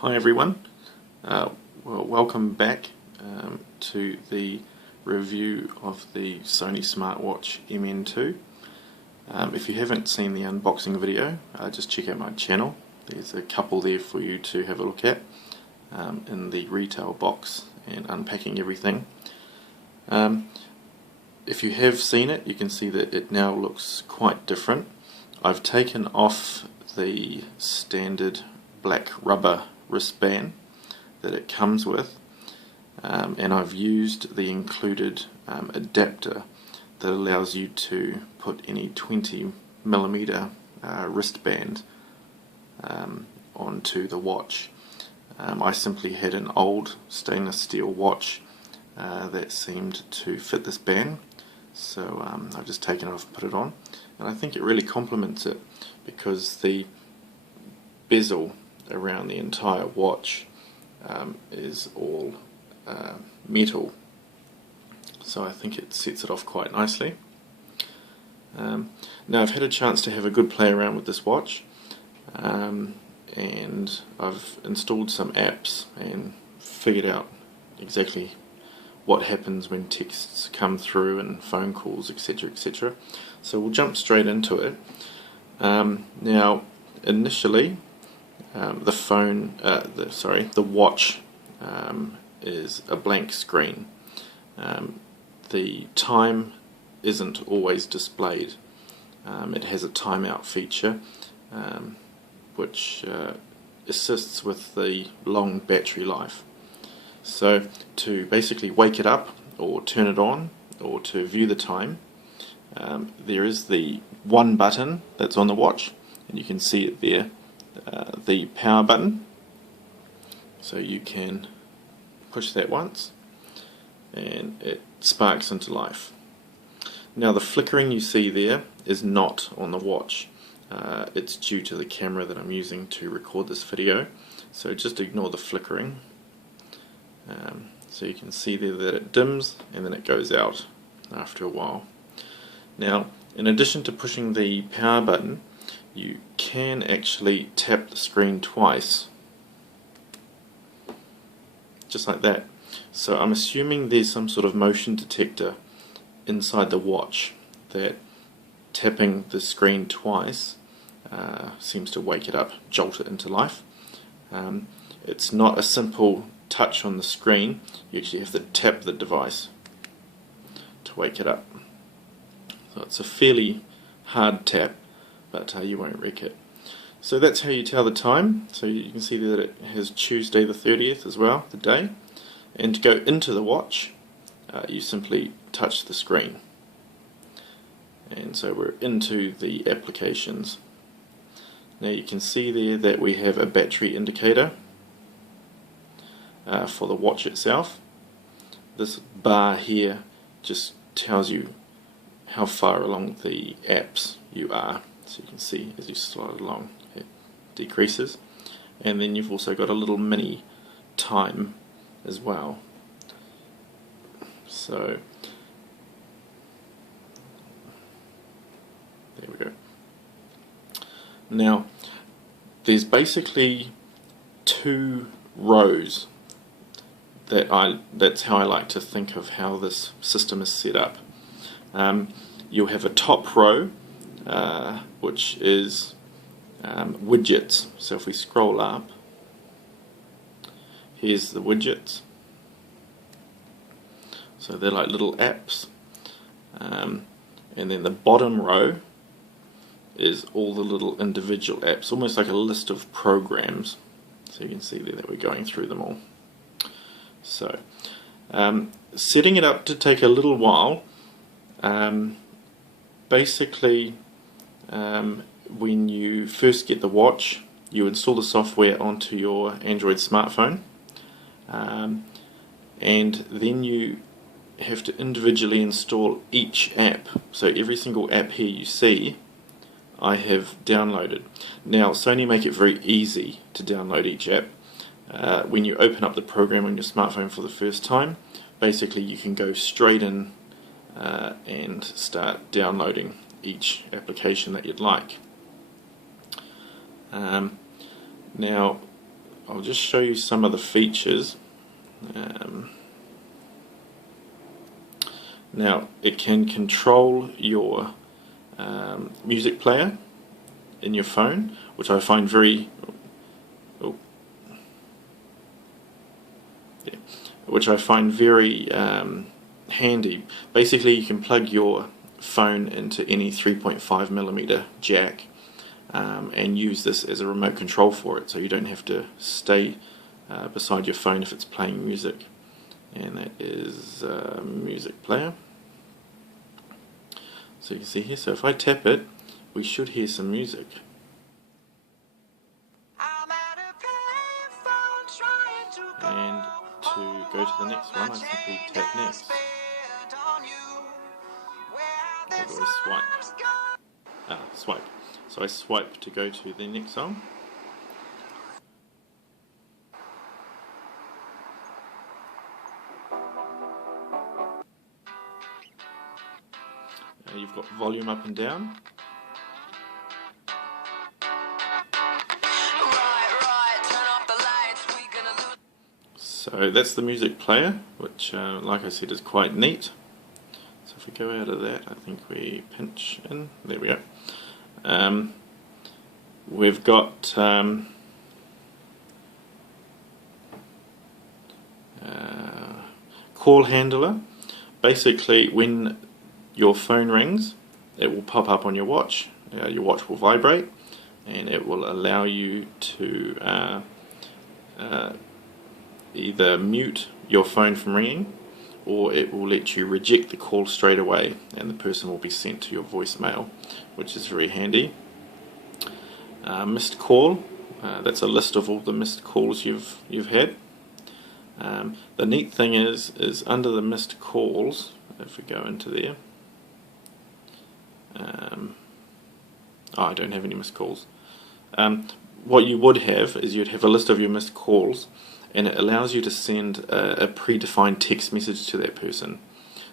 Hi everyone, welcome back to the review of the Sony SmartWatch MN2. If you haven't seen the unboxing video, just check out my channel. There's a couple there for you to have a look at in the retail box and unpacking everything. If you have seen it, you can see that it now looks quite different. I've taken off the standard black rubber wristband that it comes with, and I've used the included adapter that allows you to put any 20mm wristband onto the watch. I simply had an old stainless steel watch that seemed to fit this band, so I've just taken it off and put it on, and I think it really complements it because the bezel around the entire watch is all metal, so I think it sets it off quite nicely. Now I've had a chance to have a good play around with this watch, and I've installed some apps and figured out exactly what happens when texts come through and phone calls, etc, etc. So we'll jump straight into it. Now initially the watch is a blank screen. The time isn't always displayed. It has a timeout feature which assists with the long battery life. So to basically wake it up or turn it on or to view the time, there is the one button that's on the watch, and you can see it there, the power button. So you can push that once and it sparks into life. Now the flickering you see there is not on the watch. It's due to the camera that I'm using to record this video, so just ignore the flickering. So you can see there that it dims and then it goes out after a while. Now in addition to pushing the power button, you can actually tap the screen twice, just like that. So I'm assuming there's some sort of motion detector inside the watch that tapping the screen twice seems to wake it up, jolt it into life. It's not a simple touch on the screen, you actually have to tap the device to wake it up. So it's a fairly hard tap, but you won't wreck it. So that's how you tell the time. So you can see that it has Tuesday the 30th as well, the day. And to go into the watch, you simply touch the screen. And so we're into the applications. Now you can see there that we have a battery indicator for the watch itself. This bar here just tells you how far along the apps you are. So you can see as you slide along it decreases, and then you've also got a little mini time as well. So there we go. Now there's basically two rows that's how I like to think of how this system is set up. You'll have a top row which is widgets. So if we scroll up, here's the widgets. So they're like little apps, and then the bottom row is all the little individual apps, almost like a list of programs. So you can see there that we're going through them all. So setting it up to take a little while. Basically, when you first get the watch, you install the software onto your Android smartphone, and then you have to individually install each app. So every single app here you see, I have downloaded. Now Sony make it very easy to download each app. When you open up the program on your smartphone for the first time, basically you can go straight in and start downloading each application that you'd like. Now I'll just show you some of the features. Now it can control your music player in your phone, which I find very handy. Basically, you can plug your phone into any 3.5mm jack and use this as a remote control for it, so you don't have to stay beside your phone if it's playing music. And that is music player. So you can see here, so if I tap it, we should hear some music. And to go to the next one, I simply tap next. Or do I swipe? Swipe. So I swipe to go to the next song. You've got volume up and down. So that's the music player, which like I said is quite neat. So if we go out of that, I think we pinch in, there we go. We've got call handler. Basically, when your phone rings, it will pop up on your watch. Your watch will vibrate, and it will allow you to either mute your phone from ringing, or it will let you reject the call straight away, and the person will be sent to your voicemail, which is very handy. Missed call. That's a list of all the missed calls you've had. The neat thing is under the missed calls, if we go into there. I don't have any missed calls. What you would have is you'd have a list of your missed calls, and it allows you to send a predefined text message to that person.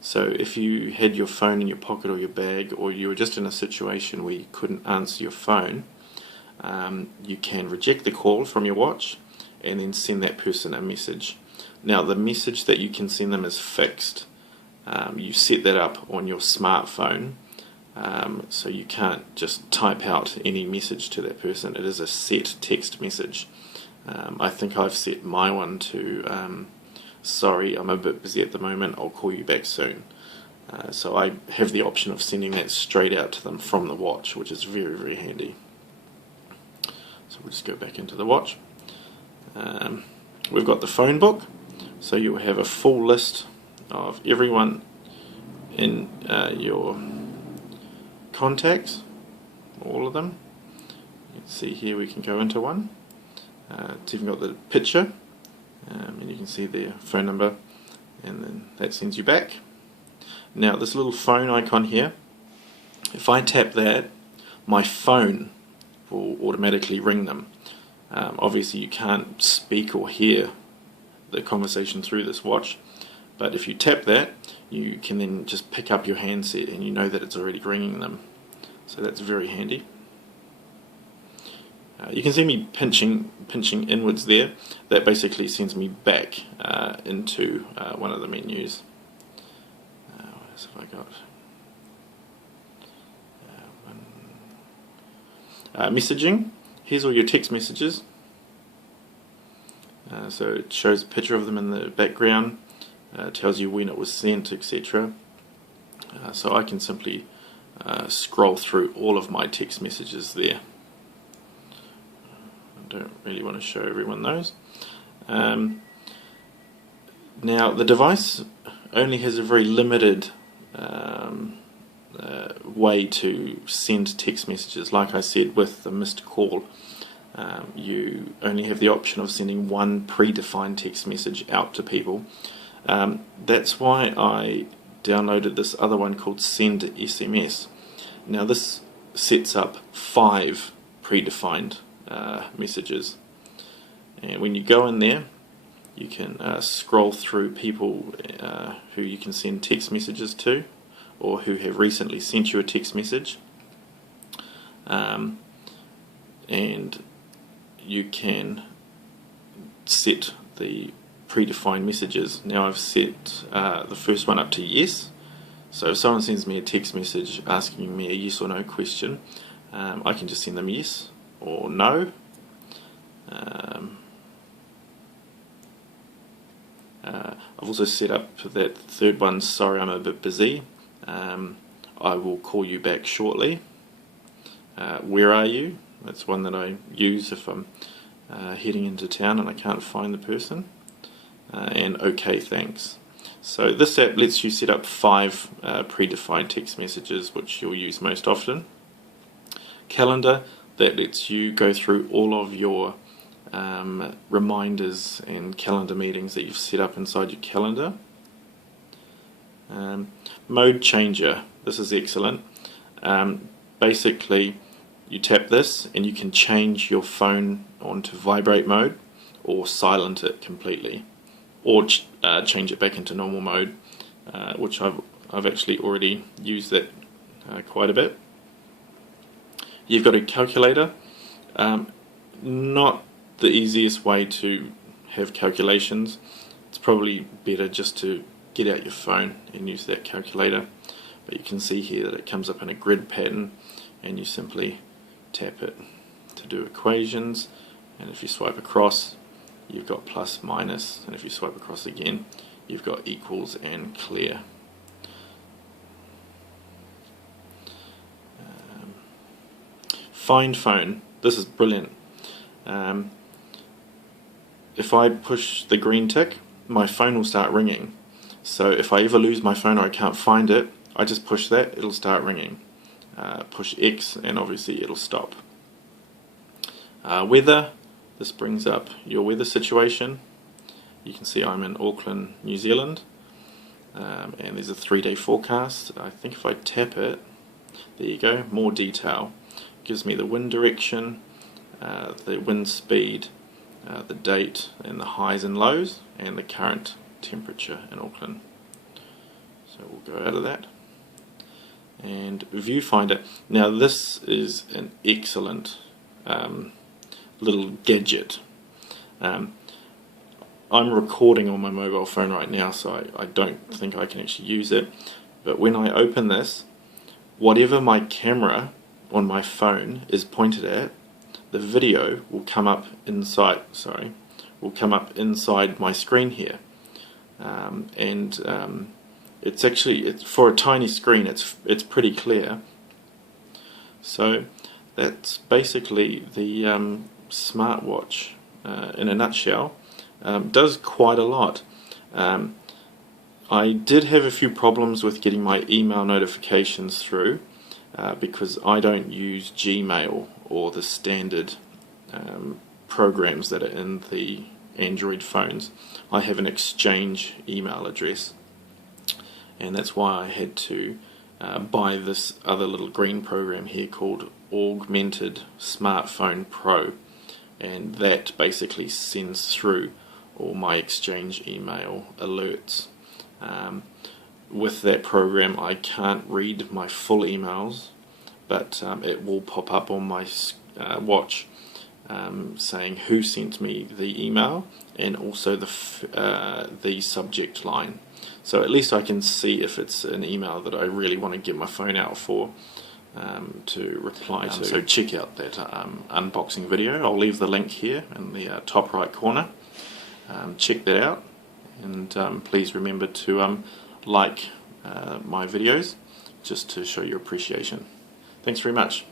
So if you had your phone in your pocket or your bag, or you were just in a situation where you couldn't answer your phone, you can reject the call from your watch and then send that person a message. Now the message that you can send them is fixed. You set that up on your smartphone, so you can't just type out any message to that person. It is a set text message. I think I've set my one to sorry, I'm a bit busy at the moment, I'll call you back soon. So I have the option of sending that straight out to them from the watch, which is very, very handy. So we'll just go back into the watch. We've got the phone book, so you'll have a full list of everyone in your contacts, all of them. You can see here we can go into one. It's even got the picture, and you can see their phone number, and then that sends you back. Now this little phone icon here, if I tap that, my phone will automatically ring them. Obviously you can't speak or hear the conversation through this watch, but if you tap that, you can then just pick up your handset and you know that it's already ringing them. So that's very handy. You can see me pinching inwards there. That basically sends me back into one of the menus. What else have I got? Messaging. Here's all your text messages. So it shows a picture of them in the background, tells you when it was sent, etc. So I can simply scroll through all of my text messages there. I don't really want to show everyone those. Now the device only has a very limited way to send text messages. Like I said, with the missed call, you only have the option of sending one predefined text message out to people. That's why I downloaded this other one called Send SMS. Now this sets up 5 predefined messages, and when you go in there, you can scroll through people who you can send text messages to, or who have recently sent you a text message, and you can set the predefined messages. Now I've set the first one up to yes, so if someone sends me a text message asking me a yes or no question, I can just send them yes or no. I've also set up that third one, sorry I'm a bit busy, I will call you back shortly. Where are you? That's one that I use if I'm heading into town and I can't find the person. And okay, thanks. So this app lets you set up 5 predefined text messages which you'll use most often. Calendar, that lets you go through all of your reminders and calendar meetings that you've set up inside your calendar. Mode changer, this is excellent. Basically you tap this and you can change your phone onto vibrate mode or silent it completely, or change it back into normal mode, which I've actually already used that quite a bit. You've got a calculator. Not the easiest way to have calculations. It's probably better just to get out your phone and use that calculator. But you can see here that it comes up in a grid pattern, and you simply tap it to do equations, and if you swipe across you've got plus, minus, and if you swipe across again you've got equals and clear. Find phone, this is brilliant. If I push the green tick, my phone will start ringing. So if I ever lose my phone or I can't find it, I just push that, it'll start ringing. Push X and obviously it'll stop. Weather, this brings up your weather situation. You can see I'm in Auckland, New Zealand, and there's a 3-day forecast. I think if I tap it, there you go, more detail. Gives me the wind direction, the wind speed, the date and the highs and lows, and the current temperature in Auckland. So we'll go out of that. And viewfinder. Now this is an excellent little gadget. I'm recording on my mobile phone right now, so I don't think I can actually use it. But when I open this, whatever my camera on my phone is pointed at, the video will come up inside. Will come up inside my screen here, it's actually, for a tiny screen, it's pretty clear. So that's basically the smartwatch in a nutshell. Does quite a lot. I did have a few problems with getting my email notifications through because I don't use Gmail or the standard programs that are in the Android phones. I have an Exchange email address, and that's why I had to buy this other little green program here called Augmented Smartphone Pro, and that basically sends through all my Exchange email alerts. With that program I can't read my full emails, but it will pop up on my watch saying who sent me the email and also the subject line. So at least I can see if it's an email that I really want to get my phone out for to reply to. So check out that unboxing video. I'll leave the link here in the top right corner. Check that out, and please remember to like my videos just to show your appreciation. Thanks very much.